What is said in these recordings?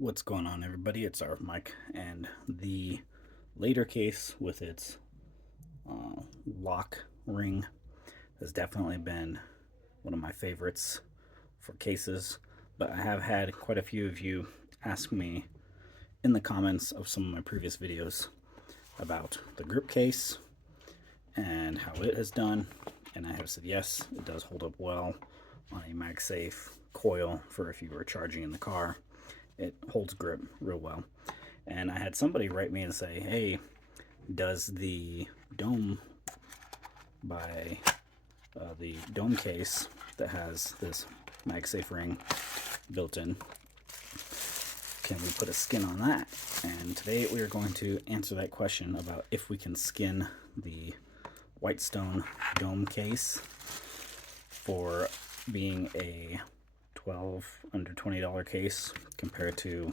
What's going on, everybody? It's our Mike, and the Latercase with its lock ring has definitely been one of my favorites for cases. But I have had quite a few of you ask me in the comments of some of my previous videos about the grip case and how it has done, and I have said yes, it does hold up well on a MagSafe coil for if you were charging in the car. It holds grip real well. And I had somebody write me and say, hey, does the dome by the dome case that has this MagSafe ring built in, can we put a skin on that? And today we are going to answer that question about if we can skin the WhiteStone dome case for being a under $20 case compared to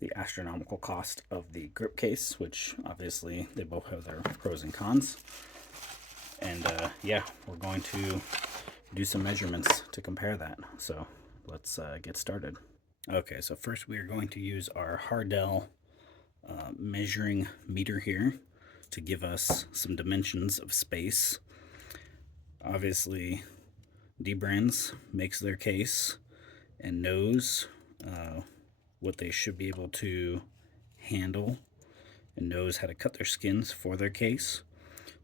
the astronomical cost of the grip case, which obviously they both have their pros and cons. And yeah, we're going to do some measurements to compare that. So let's get started. Okay, so first we are going to use our Hardell measuring meter here to give us some dimensions of space. Obviously, dbrand makes their case and knows what they should be able to handle and knows how to cut their skins for their case.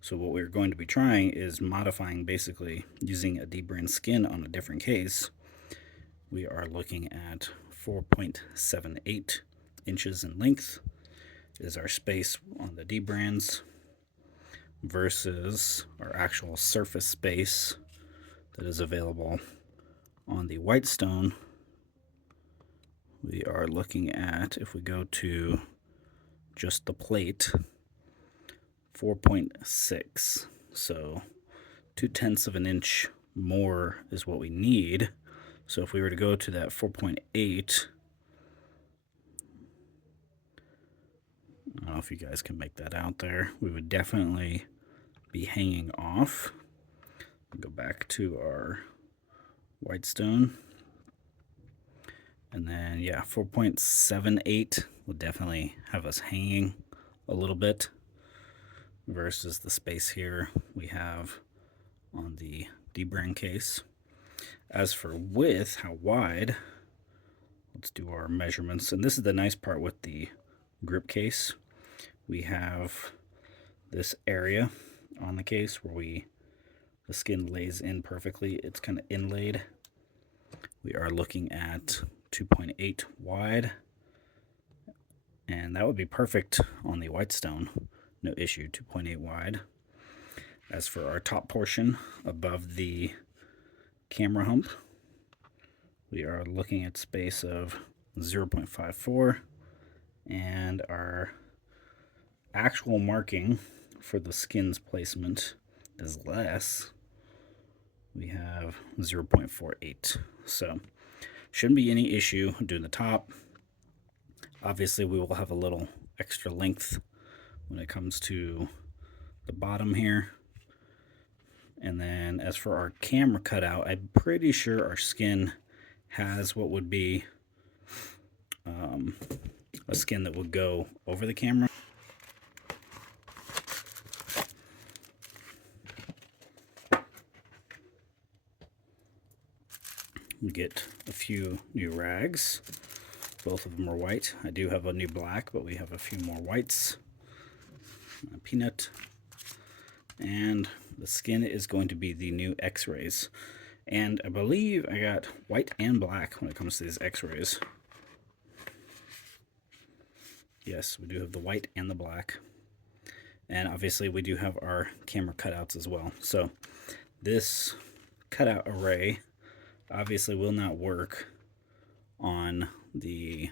So what we're going to be trying is modifying, basically using a dbrand skin on a different case. We are looking at 4.78 inches in length is our space on the dbrands versus our actual surface space that is available on the WhiteStone. We are looking at, if we go to just the plate, 4.6. So 0.2 of an inch more is what we need. So if we were to go to that 4.8, I don't know if you guys can make that out there, we would definitely be hanging off. Go back to our WhiteStone. And then, yeah, 4.78 will definitely have us hanging a little bit versus the space here we have on the dbrand case. As for width, how wide, let's do our measurements. And this is the nice part with the grip case. We have this area on the case where the skin lays in perfectly. It's kind of inlaid. We are looking at 2.8 wide, and that would be perfect on the WhiteStone, no issue, 2.8 wide. As for our top portion above the camera hump, we are looking at space of 0.54, and our actual marking for the skin's placement is less. We have 0.48, so shouldn't be any issue doing the top. Obviously, we will have a little extra length when it comes to the bottom here. And then as for our camera cutout, I'm pretty sure our skin has what would be a skin that would go over the camera. We get a few new rags. Both of them are white. I do have a new black, but we have a few more whites. A peanut. And the skin is going to be the new X-rays. And I believe I got white and black when it comes to these X-rays. Yes, we do have the white and the black. And obviously we do have our camera cutouts as well. So this cutout array obviously will not work on the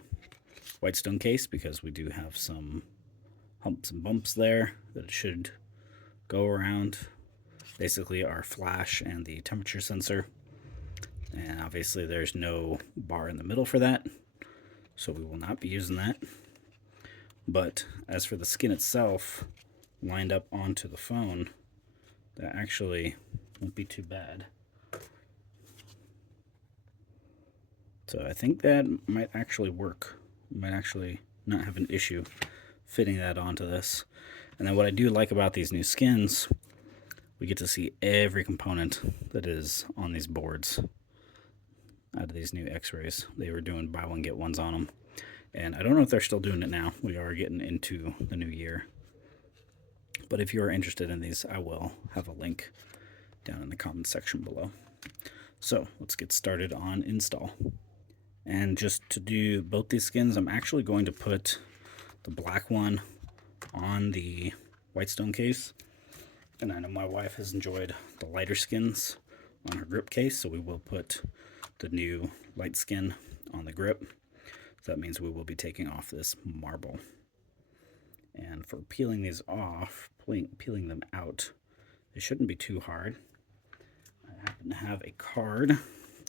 WhiteStone case because we do have some humps and bumps there that should go around basically our flash and the temperature sensor. And obviously there's no bar in the middle for that, so we will not be using that. But as for the skin itself lined up onto the phone, that actually won't be too bad. So I think that might actually work might actually not have an issue fitting that onto this. And then what I do like about these new skins, we get to see every component that is on these boards out of these new X-rays. They were doing buy one get ones on them, and I don't know if they're still doing it now. We are getting into the new year, but if you are interested in these, I will have a link down in the comment section below. So let's get started on install. And just to do both these skins, I'm actually going to put the black one on the WhiteStone case, and I know my wife has enjoyed the lighter skins on her grip case, so we will put the new light skin on the grip. So that means we will be taking off this marble. And for peeling these off, peeling them out, it shouldn't be too hard. I happen to have a card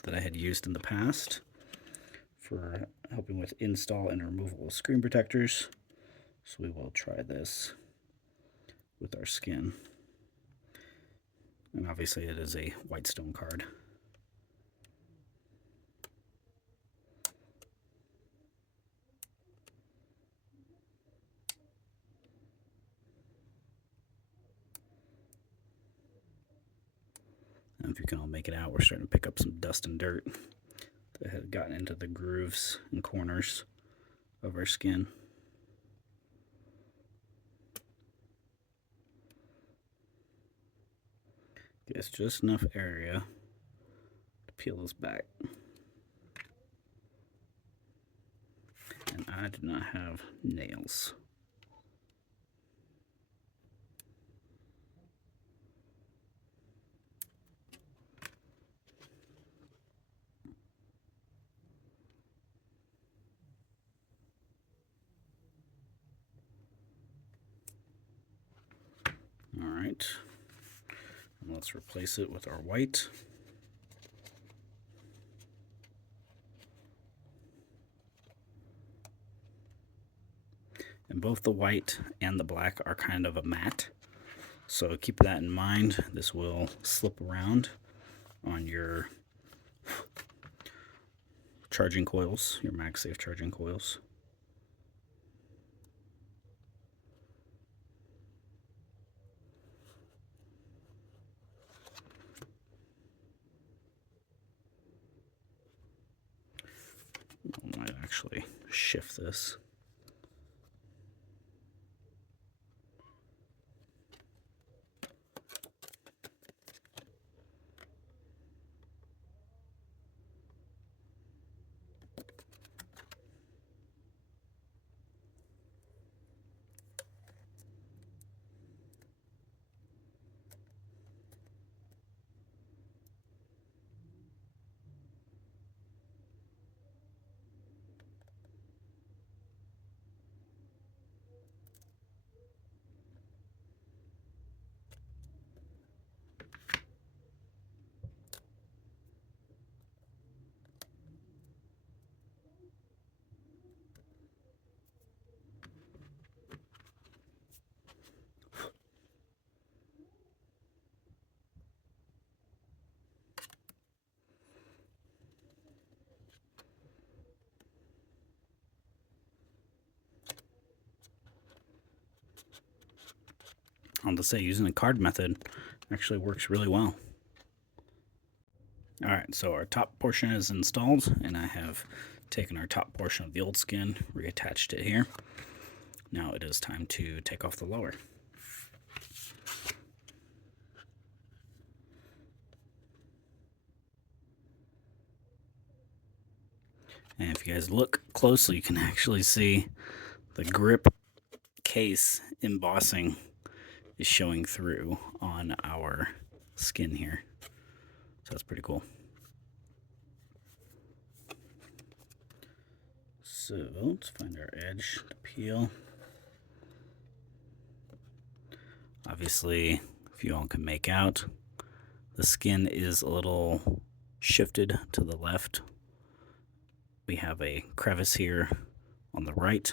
that I had used in the past for helping with install and removal of screen protectors. So we will try this with our skin. And obviously it is a WhiteStone card. And if you can all make it out, we're starting to pick up some dust and dirt that had gotten into the grooves and corners of our skin. It's just enough area to peel this back. And I do not have nails. All right, and let's replace it with our white. And both the white and the black are kind of a matte, so keep that in mind. This will slip around on your charging coils, your MagSafe charging coils. I might actually shift this. I'll just say using the card method actually works really well. Alright, so our top portion is installed, and I have taken our top portion of the old skin, reattached it here. Now it is time to take off the lower. And if you guys look closely, you can actually see the grip case embossing is showing through on our skin here. So that's pretty cool. So let's find our edge to peel. Obviously, if you all can make out, the skin is a little shifted to the left. We have a crevice here on the right,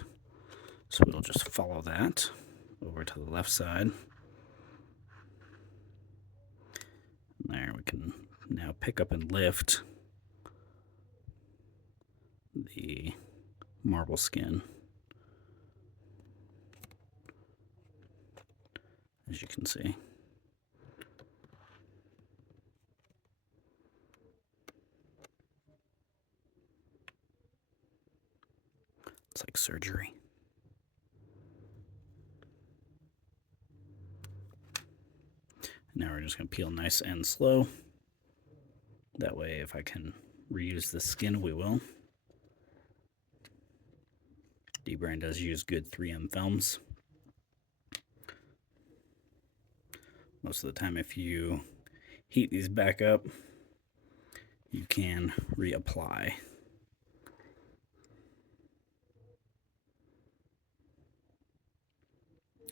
so we'll just follow that over to the left side. There, we can now pick up and lift the marble skin, as you can see. It's like surgery. Now we're just going to peel nice and slow. That way, if I can reuse the skin, we will. Dbrand does use good 3M films. Most of the time, if you heat these back up, you can reapply.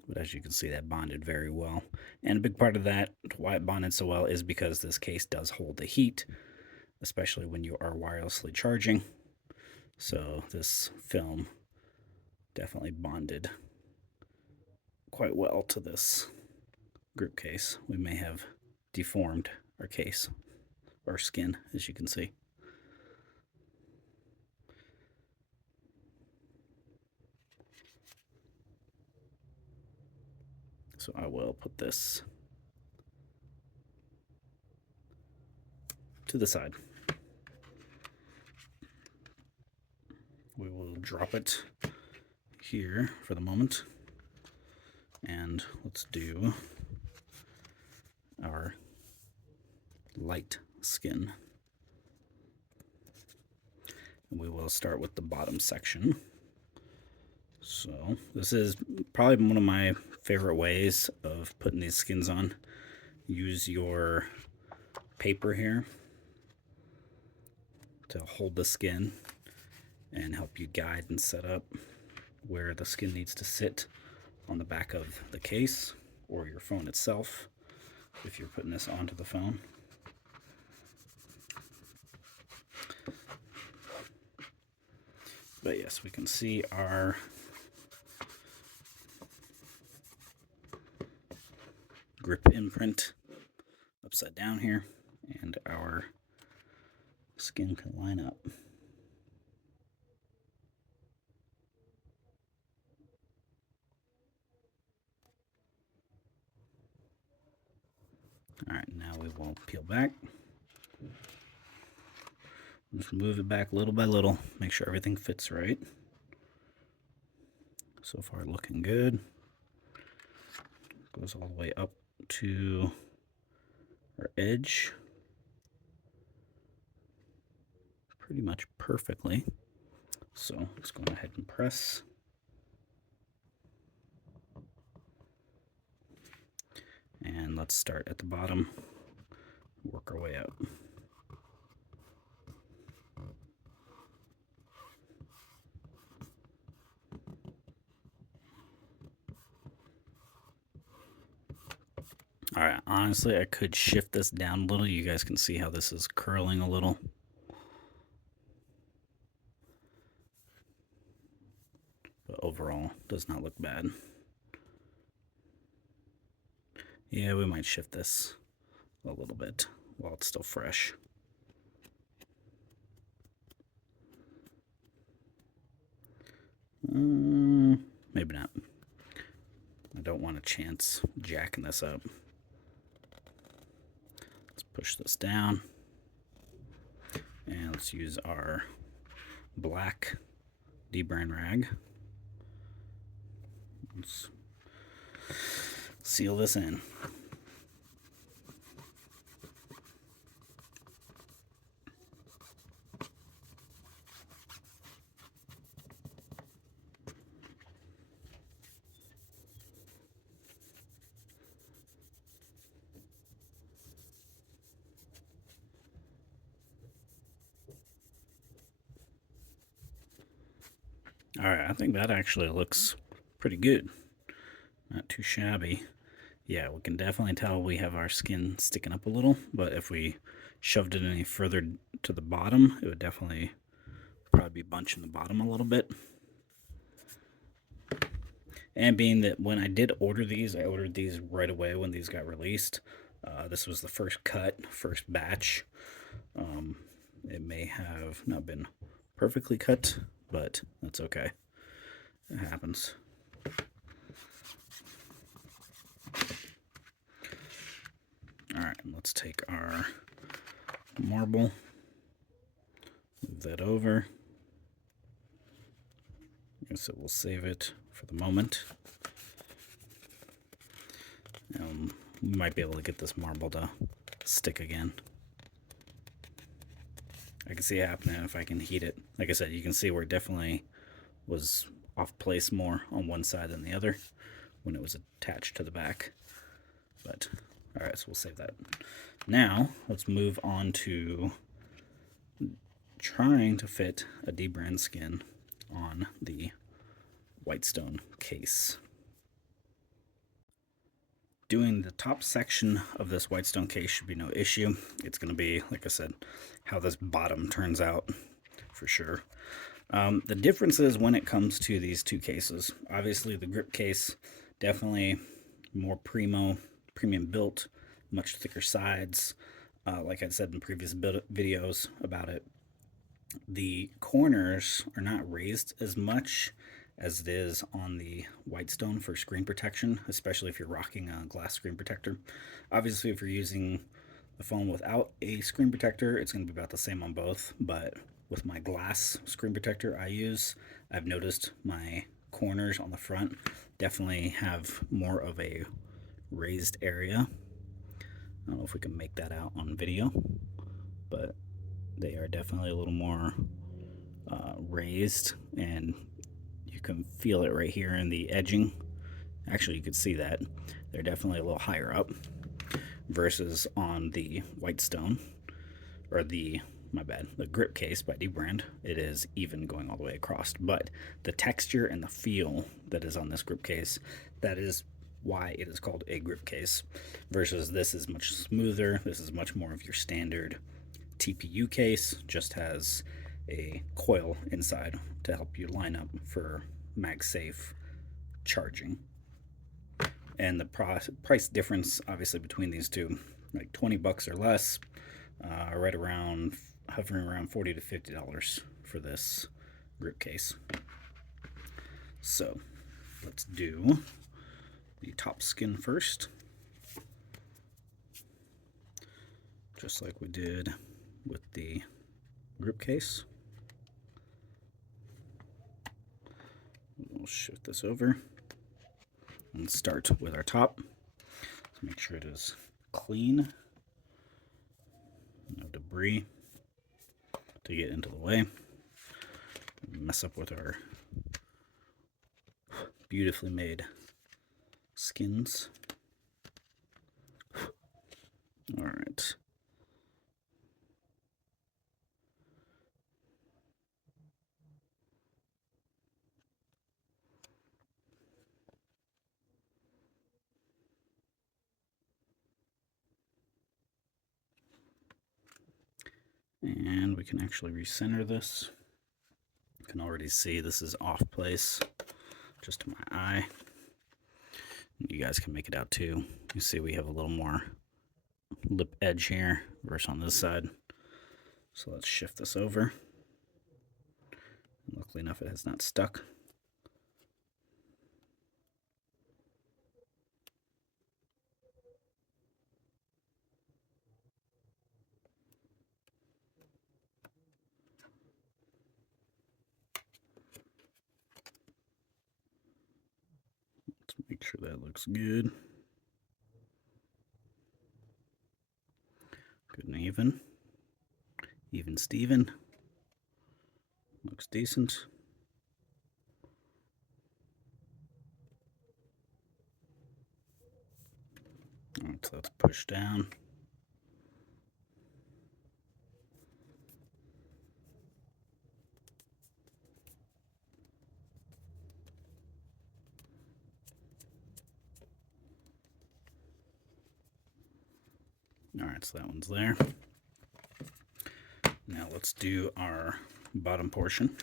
But as you can see, that bonded very well. And a big part of that, why it bonded so well, is because this case does hold the heat, especially when you are wirelessly charging. So this film definitely bonded quite well to this group case. We may have deformed our case, or skin, as you can see. So I will put this to the side. We will drop it here for the moment. And let's do our light skin. And we will start with the bottom section. So this is probably one of my favorite ways of putting these skins on. Use your paper here to hold the skin and help you guide and set up where the skin needs to sit on the back of the case or your phone itself if you're putting this onto the phone. But yes, we can see our grip imprint upside down here, and our skin can line up. All right, now we will peel back. Just move it back little by little, make sure everything fits right. So far looking good. Goes all the way up to our edge. Pretty much perfectly. So let's go ahead and press. And let's start at the bottom, work our way up. All right, honestly, I could shift this down a little. You guys can see how this is curling a little. But overall, does not look bad. Yeah, we might shift this a little bit while it's still fresh. Maybe not. I don't want a chance jacking this up. Let's push this down. And let's use our black dbrand rag. Let's seal this in. All right, I think that actually looks pretty good. Not too shabby. Yeah, we can definitely tell we have our skin sticking up a little, but if we shoved it any further to the bottom, it would definitely probably be bunching the bottom a little bit. And being that when I did order these, I ordered these right away when these got released. This was the first cut, first batch. It may have not been perfectly cut, but that's okay. It happens. All right, let's take our marble, move that over. So we'll save it for the moment. We might be able to get this marble to stick again. I can see it happening if I can heat it. Like I said, you can see where it definitely was off place more on one side than the other when it was attached to the back. But all right, so we'll save that. Now let's move on to trying to fit a dbrand skin on the WhiteStone case. Doing the top section of this WhiteStone case should be no issue. It's going to be, like I said, how this bottom turns out for sure. The difference is when it comes to these two cases. Obviously the grip case, definitely more premium built, much thicker sides. Like I said in previous videos about it, the corners are not raised as much as it is on the WhiteStone for screen protection, especially if you're rocking a glass screen protector. Obviously, if you're using the phone without a screen protector, it's going to be about the same on both, but with my glass screen protector I've noticed my corners on the front definitely have more of a raised area. I don't know if we can make that out on video, but they are definitely a little more raised, and you can feel it right here in the edging. Actually, you could see that they're definitely a little higher up versus on the WhiteStone, or the grip case by dbrand. It is even going all the way across, but the texture and the feel that is on this grip case, that is why it is called a grip case, versus this is much smoother. This is much more of your standard TPU case, just has a coil inside to help you line up for MagSafe charging. And the price difference obviously between these two, like 20 bucks or less, right around, hovering around $40 to $50 for this grip case. So let's do the top skin first, just like we did with the grip case. We'll shift this over and start with our top. Let's make sure it is clean, no debris to get into the way, mess up with our beautifully made skins. All right. And we can actually recenter this. You can already see this is off place just to my eye. You guys can make it out too. You see we have a little more lip edge here versus on this side. So let's shift this over. Luckily enough, it has not stuck. Let's make sure that looks good. Good and even. Even Steven. Looks decent. All right, so let's push down. All right, so that one's there. Now let's do our bottom portion.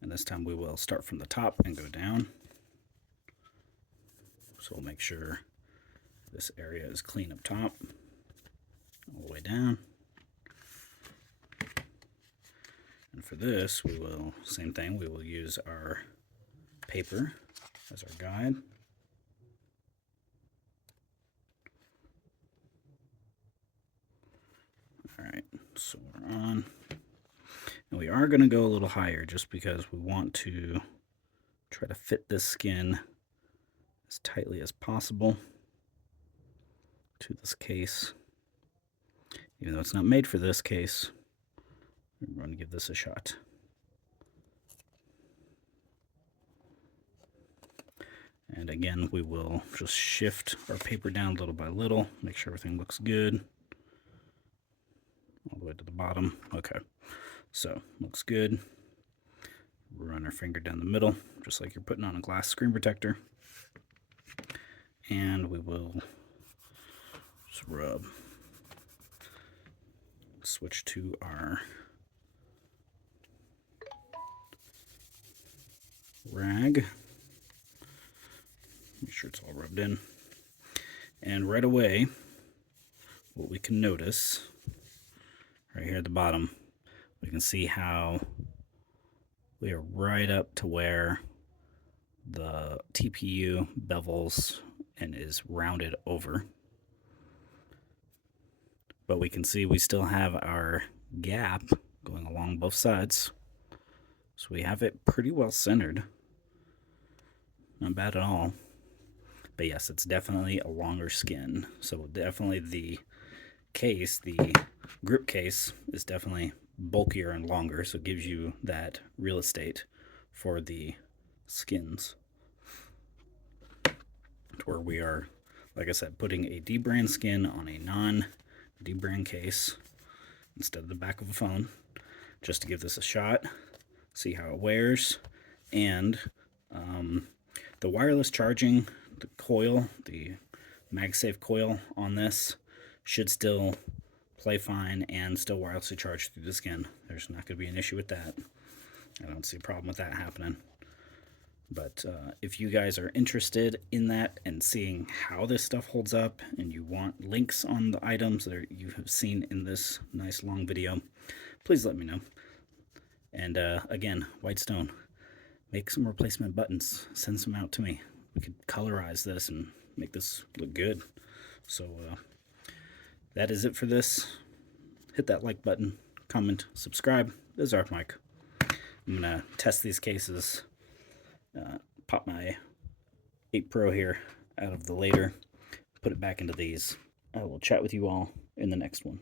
And this time we will start from the top and go down. So we'll make sure this area is clean up top, all the way down. And for this, we will, same thing, we will use our paper as our guide. Alright, so we're on. And we are going to go a little higher just because we want to try to fit this skin as tightly as possible to this case. Even though it's not made for this case, we're going to give this a shot. And again, we will just shift our paper down little by little, make sure everything looks good. All the way to the bottom. Okay, so looks good. Run our finger down the middle, just like you're putting on a glass screen protector. And we will just rub. Switch to our rag. Make sure it's all rubbed in. And right away, what we can notice, right here at the bottom, we can see how we are right up to where the TPU bevels and is rounded over. But we can see we still have our gap going along both sides. So we have it pretty well centered. Not bad at all. But yes, it's definitely a longer skin. So definitely the case, the grip case, is definitely bulkier and longer. So it gives you that real estate for the skins. Where we are, like I said, putting a dbrand skin on a non-dbrand case instead of the back of a phone, just to give this a shot, see how it wears. And the wireless charging, the coil, the MagSafe coil on this should still play fine and still wirelessly charge through the skin. There's not going to be an issue with that. I don't see a problem with that happening. But if you guys are interested in that and seeing how this stuff holds up, and you want links on the items that you have seen in this nice long video, please let me know. And again, WhiteStone, make some replacement buttons. Send some out to me. We could colorize this and make this look good. So that is it for this. Hit that like button, comment, subscribe. This is Arc Mike. I'm going to test these cases. Pop my 8 Pro here out of the later, put it back into these. I will chat with you all in the next one.